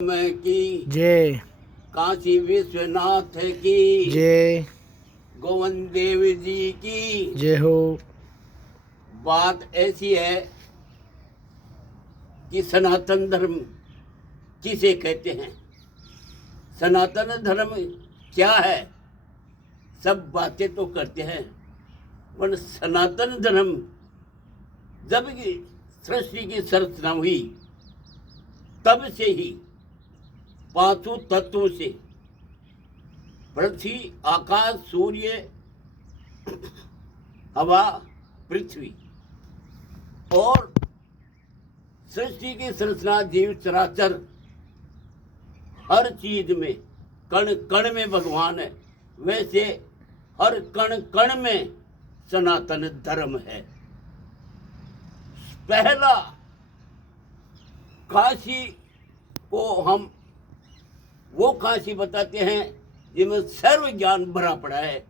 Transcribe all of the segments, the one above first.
में की जय। काशी विश्वनाथ की जय। गोविंद देव जी की। जय हो। बात ऐसी है कि सनातन धर्म किसे कहते हैं, सनातन धर्म क्या है। सब बातें तो करते हैं, पर सनातन धर्म जब सृष्टि की संरचना हुई तब से ही पांचों तत्वों से पृथ्वी, आकाश, सूर्य, हवा, पृथ्वी और सृष्टि की संरचना, जीव चराचर, हर चीज में, कण कण में भगवान है। वैसे हर कण कण में सनातन धर्म है। पहला काशी को हम वो काशी बताते हैं जिसमें सर्व ज्ञान भरा पड़ा है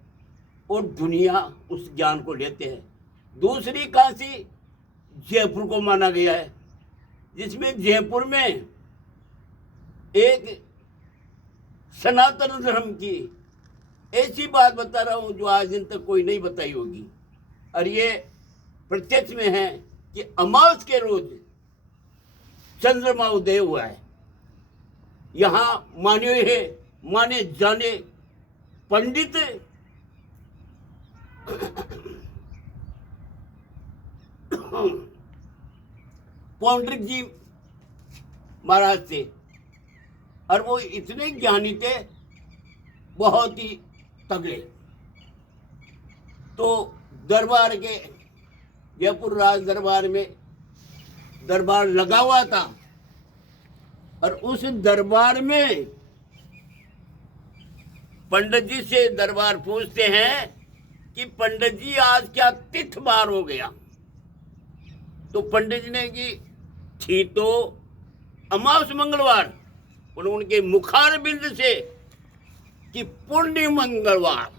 और दुनिया उस ज्ञान को लेते हैं। दूसरी काशी जयपुर को माना गया है, जिसमें जयपुर में एक सनातन धर्म की ऐसी बात बता रहा हूं जो आज दिन तक कोई नहीं बताई होगी। और ये प्रत्यक्ष में है कि अमावस के रोज चंद्रमा उदय हुआ है। यहाँ माने जाने पंडित पौंड्रिक जी महाराज थे और वो इतने ज्ञानी थे, बहुत ही तगड़े। तो दरबार के, जयपुर राज दरबार में दरबार लगा हुआ था और उस दरबार में पंडित जी से दरबार पूछते हैं कि पंडित जी आज क्या तिथ बार हो गया। तो पंडित जी ने कि थी तो अमावस मंगलवार, और उनके मुखार बिंद से कि पुण्य मंगलवार।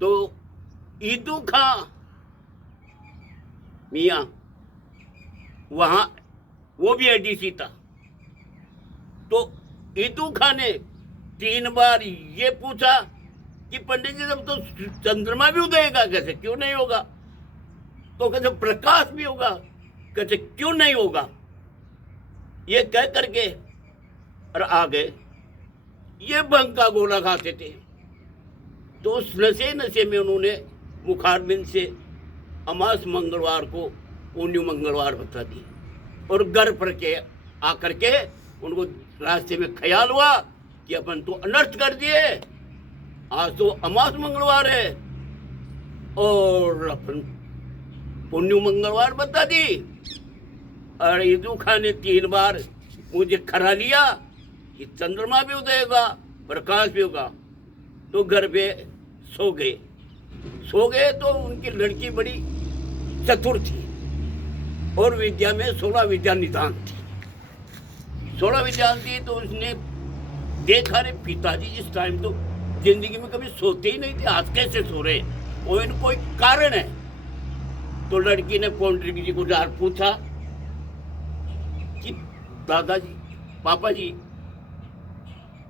तो ईदू खां मियाँ वहां, वो भी एडीसी था। तो ईदू खां ने 3 बार ये पूछा कि पंडित जी जब तो चंद्रमा भी उदयेगा, कैसे क्यों नहीं होगा। तो कैसे प्रकाश भी होगा, कैसे क्यों नहीं होगा। ये कह करके और आ गए। ये भंग का गोला खाते थे। तो उस नशे में उन्होंने मुखारबिंद से अमास मंगलवार को पुण्य मंगलवार बता दी। और घर पर के आकर के उनको रास्ते में ख्याल हुआ कि अपन तो अनर्थ कर दिए, आज तो अमास मंगलवार है और अपन पुण्य मंगलवार बता दी। और ईदू खां ने 3 बार मुझे खरा लिया कि चंद्रमा भी उदयेगा, प्रकाश भी होगा। तो घर पे सो गए तो उनकी लड़की बड़ी चतुर थी और विद्या में 16 विद्या निदान थी। 16 विद्या थी तो उसने देखा रे पिताजी इस टाइम तो जिंदगी में कभी सोते ही नहीं थे, आज कैसे सो रहे, कोई कारण है। तो लड़की ने पौंड्रिक जी को जार पूछा कि दादाजी, पापा जी,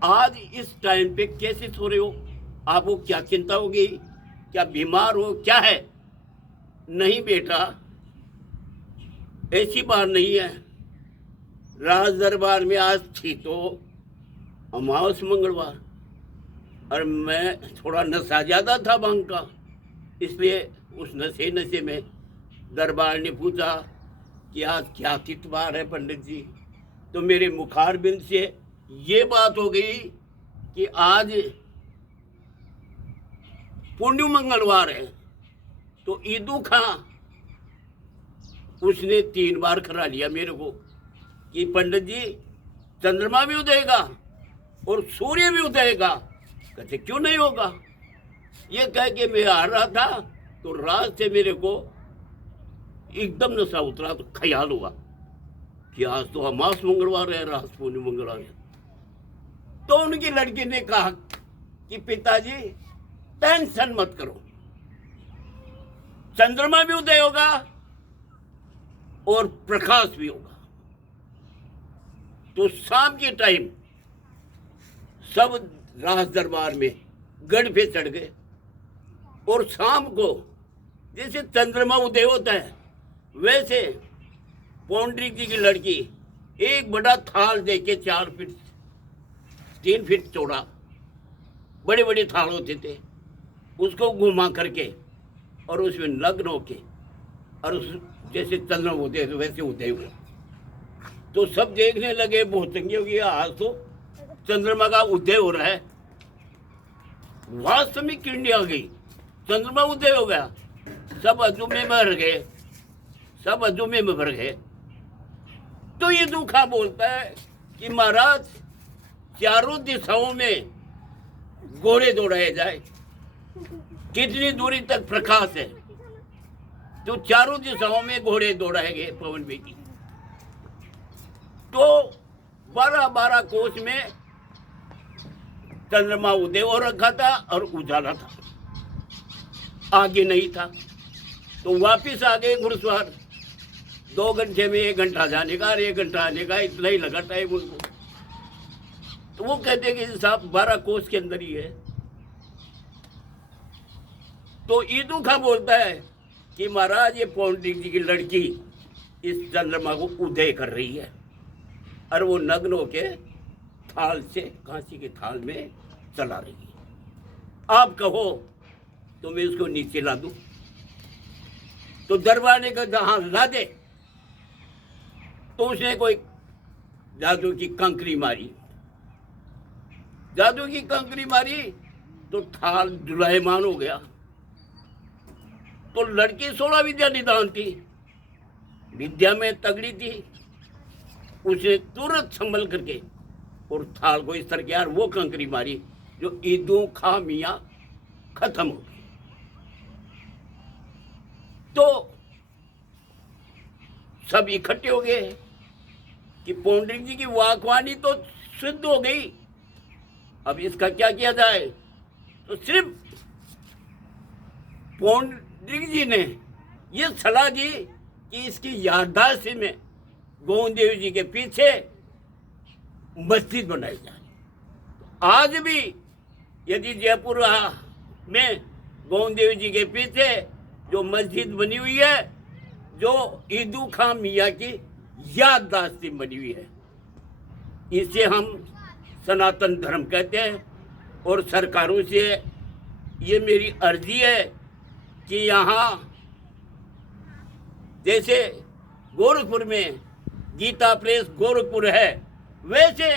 आज इस टाइम पे कैसे सो रहे हो, आपको क्या चिंता हो गई, क्या बीमार हो, क्या है। नहीं बेटा, ऐसी बात नहीं है, राज दरबार में आज थी तो अमावस मंगलवार और मैं थोड़ा नशा ज्यादा था भांग का, इसलिए उस नशे में दरबार ने पूछा कि आज क्या तिथवार है पंडित जी। तो मेरे मुखारबिंद से ये बात हो गई कि आज पुण्य मंगलवार है। तो ईदू खां उसने 3 बार खरा लिया मेरे को कि पंडित जी चंद्रमा भी उदयेगा और सूर्य भी उदयेगा, कहते क्यों नहीं होगा। ये कह के मैं आ रहा था तो रात से मेरे को एकदम नशा उतरा। तो ख्याल हुआ कि आज तो अमास मंगलवार है, रात पुण्य मंगलवार है। तो उनकी लड़की ने कहा कि पिताजी टेंशन मत करो, चंद्रमा भी उदय होगा और प्रकाश भी होगा। तो शाम के टाइम सब राज दरबार में गढ़ पे चढ़ गए और शाम को जैसे चंद्रमा उदय होता है वैसे पौंडरिक जी की लड़की एक बड़ा थाल देके 4 फीट 3 फीट चौड़ा बड़े बड़े थाल होते थे, उसको घुमा करके और उसमें लग्न होके और उस जैसे चंद्रमा होते तो वैसे उदय हुए। तो सब देखने लगे, बहुत चंगी होगी आज तो चंद्रमा का उदय हो रहा है। वास्तव में किरणें आ गई, चंद्रमा उदय हो गया, सब अजूबे में भर गए, सब अजूबे में भर गए। तो ये दूखा बोलता है कि महाराज चारों दिशाओं में घोड़े दौड़ाए जाए, कितनी दूरी तक प्रकाश है तो चारों दिशाओं में घोड़े दौड़ाए गए पवन बेगी। तो 12-12 कोस में चंद्रमा उदय हो रखा था और उजाला था, आगे नहीं था। तो वापिस आ गए घुड़सवार, 2 घंटे में 1 घंटा जाने का और 1 घंटा आने का, इतना ही लगा टाइम उनको। तो वो कहते कि साहब 12 कोस के अंदर ही है। तो ईदू खां बोलता है कि महाराज ये पौंडरिक जी की लड़की इस चंद्रमा को उदय कर रही है और वो नग्न होके थाल से कांसी के थाल में चला रही है। आप कहो तो मैं उसको नीचे ला दूं। तो दरबार ने कहा जहां ला दे। तो उसने कोई जादू की कंकरी मारी, जादू की कंकरी मारी तो थाल दुलायमान हो गया। तो लड़की 16 विद्या निदान थी, विद्या में तगड़ी थी, उसने तुरंत संभल करके और थाल को इस तरह किया, वो कंकरी मारी जो ईदू खां मियां खत्म हो गई। तो सब इकट्ठे हो गए कि पौंडरिक जी की वाकवानी तो सिद्ध हो गई, अब इसका क्या किया जाए। तो सिर्फ पौंडरिक जी ने ये सलाह दी कि इसकी याददाश्त में गोविंद देव जी के पीछे मस्जिद बनाई जाए। आज भी यदि जयपुर में गोविंद देव जी के पीछे जो मस्जिद बनी हुई है, जो ईदू खां मियां की याददाश्त बनी हुई है, इसे हम सनातन धर्म कहते हैं। और सरकारों से ये मेरी अर्जी है कि यहाँ जैसे गोरखपुर में गीता प्रेस गोरखपुर है, वैसे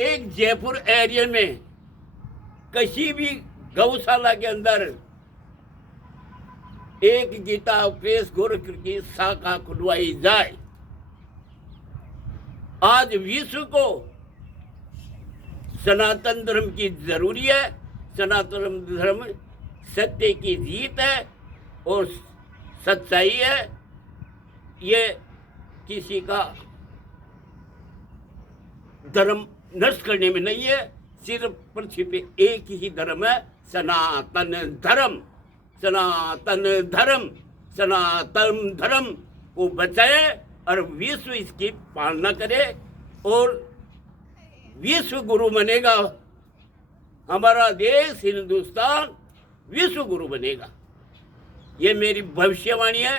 एक जयपुर एरिया में किसी भी गौशाला के अंदर एक गीता प्रेस गोरखपुर की शाखा खुलवाई जाए। आज विश्व को सनातन धर्म की जरूरी है। सनातन धर्म सत्य की जीत है और सच्चाई है। ये किसी का धर्म नष्ट करने में नहीं है, सिर्फ पृथ्वी पे एक ही धर्म है, सनातन धर्म। सनातन धर्म, सनातन धर्म को बचाए और विश्व इसकी पालना करे और विश्व गुरु बनेगा। हमारा देश हिंदुस्तान विश्व गुरु बनेगा, ये मेरी भविष्यवाणी है।